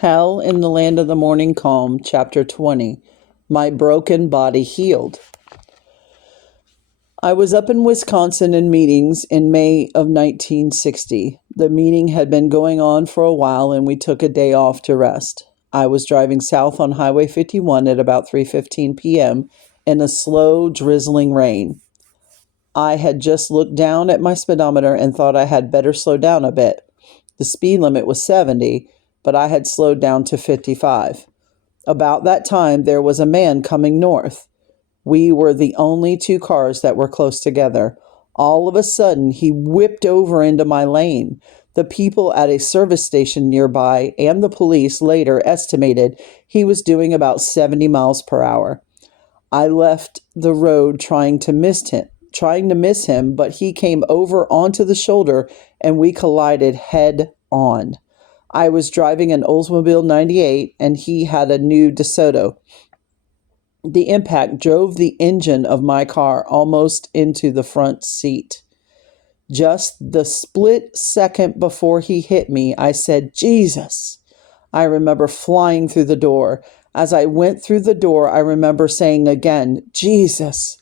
Hell in the Land of the Morning Calm, Chapter 20. My Broken Body Healed. I was up in Wisconsin in meetings in May of 1960. The meeting had been going on for a while and we took a day off to rest. I was driving south on Highway 51 at about 3:15 p.m. in a slow, drizzling rain. I had just looked down at my speedometer and thought I had better slow down a bit. The speed limit was 70, but I had slowed down to 55. About that time, there was a man coming north. We were the only two cars that were close together. All of a sudden, he whipped over into my lane. The people at a service station nearby and the police later estimated he was doing about 70 miles per hour. I left the road trying to miss him, but he came over onto the shoulder and we collided head on. I was driving an Oldsmobile 98 and he had a new DeSoto. The impact drove the engine of my car almost into the front seat. Just the split second before he hit me, I said, "Jesus." I remember flying through the door. As I went through the door, I remember saying again, "Jesus."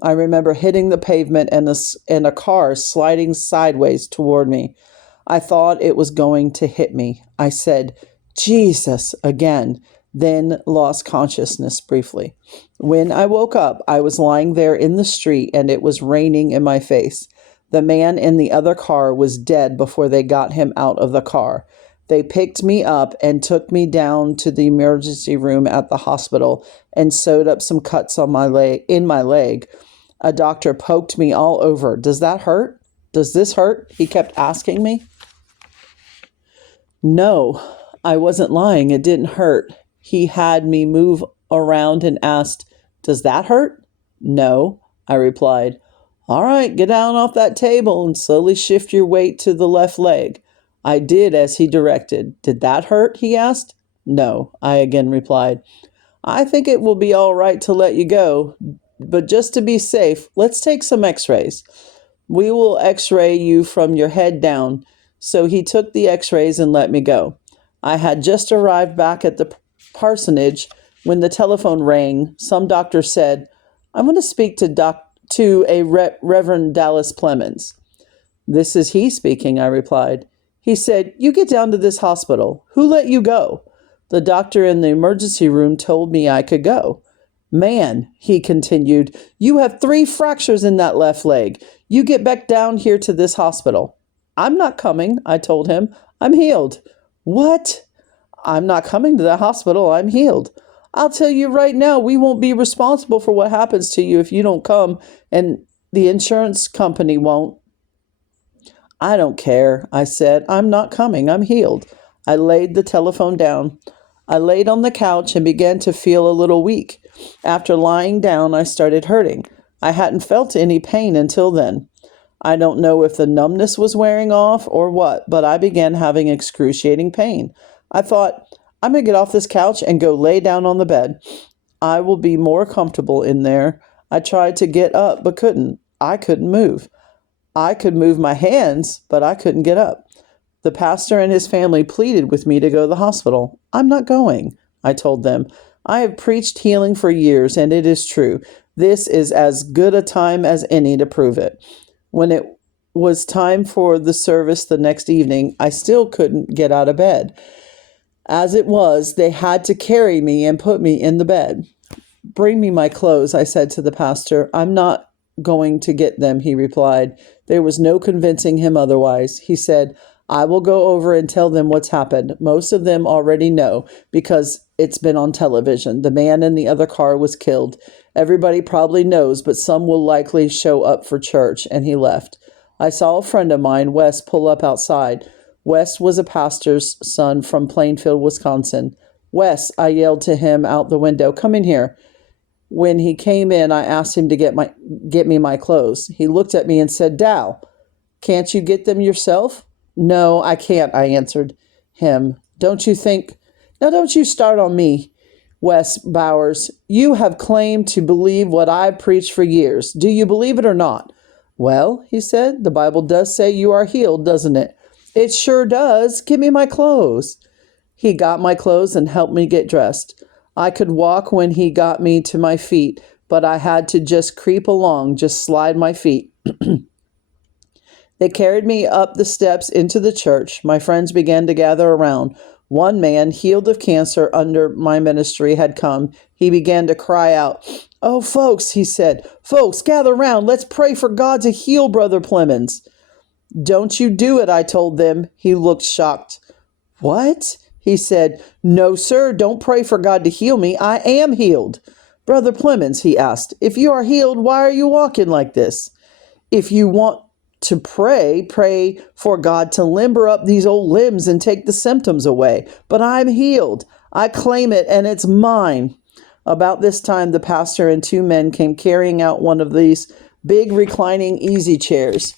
I remember hitting the pavement and a car sliding sideways toward me. I thought it was going to hit me. I said, "Jesus," again, then lost consciousness briefly. When I woke up, I was lying there in the street and it was raining in my face. The man in the other car was dead before they got him out of the car. They picked me up and took me down to the emergency room at the hospital and sewed up some cuts on my leg. A doctor poked me all over. "Does that hurt? Does this hurt?" he kept asking me. No, I wasn't lying. It didn't hurt. He had me move around and asked, "Does that hurt?" "No," I replied. "All right, get down off that table and slowly shift your weight to the left leg." I did as he directed. "Did that hurt?" he asked. "No," I again replied. "I think it will be all right to let you go, but just to be safe, let's take some x-rays. We will x-ray you from your head down." So he took the x-rays and let me go. I had just arrived back at the parsonage when the telephone rang. Some doctor said, "I'm going to speak to Reverend Dallas Plemmons." "This is he speaking," I replied. He said, "You get down to this hospital. Who let you go?" The doctor in the emergency room told me I could go. "Man," he continued, "you have 3 fractures in that left leg. You get back down here to this hospital." "I'm not coming," I told him. "I'm healed." "What?" "I'm not coming to the hospital. I'm healed." "I'll tell you right now, we won't be responsible for what happens to you if you don't come, and the insurance company won't." "I don't care," I said. "I'm not coming. I'm healed." I laid the telephone down. I laid on the couch and began to feel a little weak. After lying down, I started hurting. I hadn't felt any pain until then. I don't know if the numbness was wearing off or what, but I began having excruciating pain. I thought, I'm going to get off this couch and go lay down on the bed. I will be more comfortable in there. I tried to get up, but couldn't. I couldn't move. I could move my hands, but I couldn't get up. The pastor and his family pleaded with me to go to the hospital. "I'm not going," I told them. "I have preached healing for years, and it is true. This is as good a time as any to prove it." When it was time for the service the next evening, I still couldn't get out of bed. As it was, they had to carry me and put me in the bed. "Bring me my clothes," I said to the pastor. "I'm not going to get them," he replied. There was no convincing him otherwise. He said, "I will go over and tell them what's happened. Most of them already know because it's been on television. The man in the other car was killed. Everybody probably knows, but some will likely show up for church," and he left. I saw a friend of mine, Wes, pull up outside. Wes was a pastor's son from Plainfield, Wisconsin. "Wes," I yelled to him out the window, "come in here." When he came in, I asked him to get me my clothes. He looked at me and said, "Dal, can't you get them yourself?" "No, I can't," I answered him. "Don't you think—" "Now don't you start on me, Wes Bowers. You have claimed to believe what I've preached for years. Do you believe it or not?" "Well," he said, "the Bible does say you are healed, doesn't it?" "It sure does. Give me my clothes." He got my clothes and helped me get dressed. I could walk when he got me to my feet, but I had to just creep along, just slide my feet. They carried me up the steps into the church. My friends began to gather around. One man, healed of cancer under my ministry, had come. He began to cry out. "Oh, folks," he said, "folks, gather round. Let's pray for God to heal Brother Plemmons." "Don't you do it," I told them. He looked shocked. "What?" He said. "No, sir, don't pray for God to heal me. I am healed." "Brother Plemmons," he asked, "if you are healed, why are you walking like this? If you want to pray for God to limber up these old limbs and take the symptoms away. But I'm healed. I claim it and it's mine." About this time, the pastor and two men came carrying out one of these big reclining easy chairs.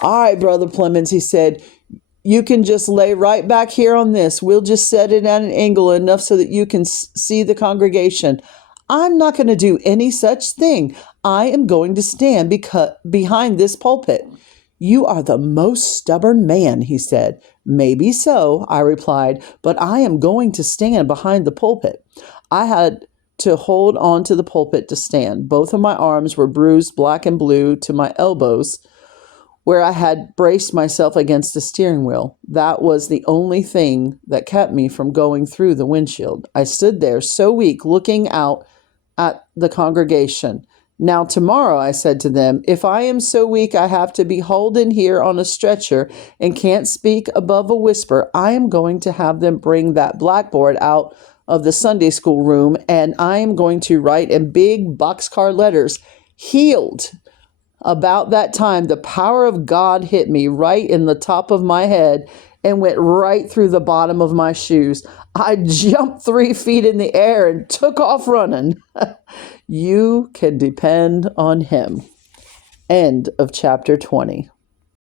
"All right, Brother Plemmons," he said, "you can just lay right back here on this. We'll just set it at an angle enough so that you can see the congregation." "I'm not going to do any such thing. I am going to stand behind this pulpit." "You are the most stubborn man," he said. "Maybe so," I replied, "but I am going to stand behind the pulpit." I had to hold on to the pulpit to stand. Both of my arms were bruised black and blue to my elbows, where I had braced myself against the steering wheel. That was the only thing that kept me from going through the windshield. I stood there, so weak, looking out at the congregation. "Now tomorrow," I said to them, "if I am so weak I have to be hauled in here on a stretcher and can't speak above a whisper, I am going to have them bring that blackboard out of the Sunday school room, and I am going to write in big boxcar letters, 'Healed.'" About that time, the power of God hit me right in the top of my head and went right through the bottom of my shoes. I jumped 3 feet in the air and took off running. You can depend on him. End of chapter 20.